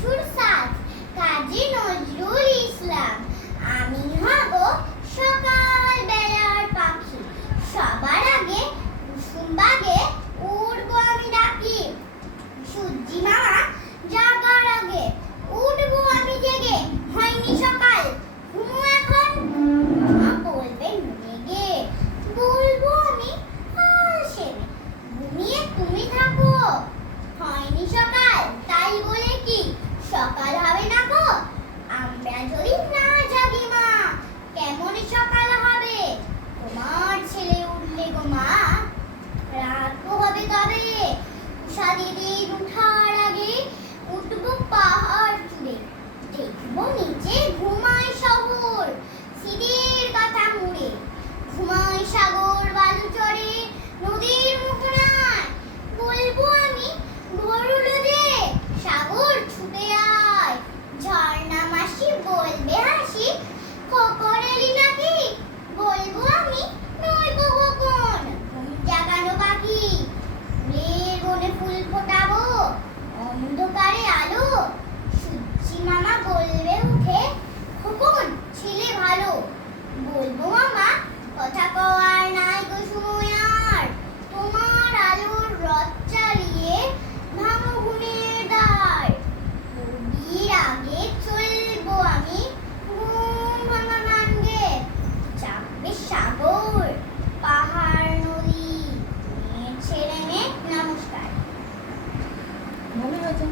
শিশুর সাজ কাজী নজরুল ইসলাম। আমি হব সকাল বেলার পাখি, সবার আগে কুসুম বাগে উড়বো আমি ডাকি। সূর্যি মামা জাগার আগে উঠবো আমি জেগে, হয়নি সকাল ঘুমো এখন, মা বলবেন জেগে, বলবো আমি কাল সেরে, ঘুমিয়ে তুমি থাকো। হয়নি সকাল তাই বলে কি সকাল হবে না গো, আমরা যদি না জাগি মা কেমন সকাল হবে। তোমার ছেলে উঠলে গো মা রাত হবে তবে, উষা দিদির উঠার আগে উঠবো পাহাড় চূড়ে, দেখবো নিচে ঘুমায় শহর সিঁড়ির কাঁথা মুড়ে, ঘুমায় সাগর বালু চড়ে নদীর মোহনায়। বলবো আমি ভোর হলো যে সাগর ছুটে আয়, ঝর্ণা মাসি বলবে হাসি কখন এলি নাকি। বলবো আমি নইবো কখন ঘুম জাগানো পাখি, ফুলের বনে ফুল ফোটাবো অন্ধকারে আলো। সূর্যি মামা বলবে উঠে খোকন ছেলে ভালো, বলবো মামা কথা কওয়ার নাই গো সময় আর, তোমার আলোর রথ চালিয়ে ভাঙো ঘুমের দ্বার। ডুবির আগে চলবো আমি ঘুম ভাঙা গানগে, চাপবে সাগর পাহাড় নদী, মেয়ে ছেলে মেয়ে নমস্কার। ভালো হয়েছে।